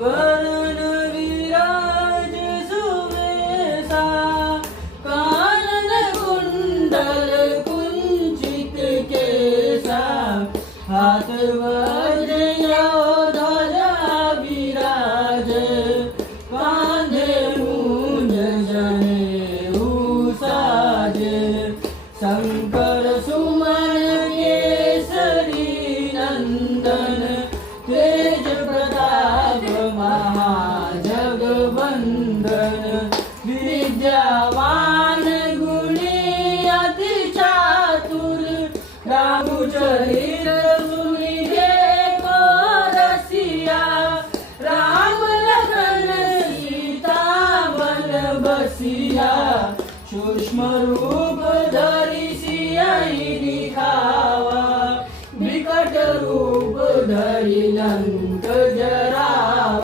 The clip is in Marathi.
वरण विराज सुवेसा कानन कुंडल कुंचित केसा हाथ वज्र ध्वजा विराज कांधे मुंज जनेऊ साजे शंकर सुमन केसरी नंदन तेज प्रताप महाजगवंदन विद्यावान गुणी अति चातुर रामचरित सुनिधे को रसिया राम लखन सीता बन बसिया सूक्ष्म रूप धरि सियहि दिखावा विकट रूप धरि लंका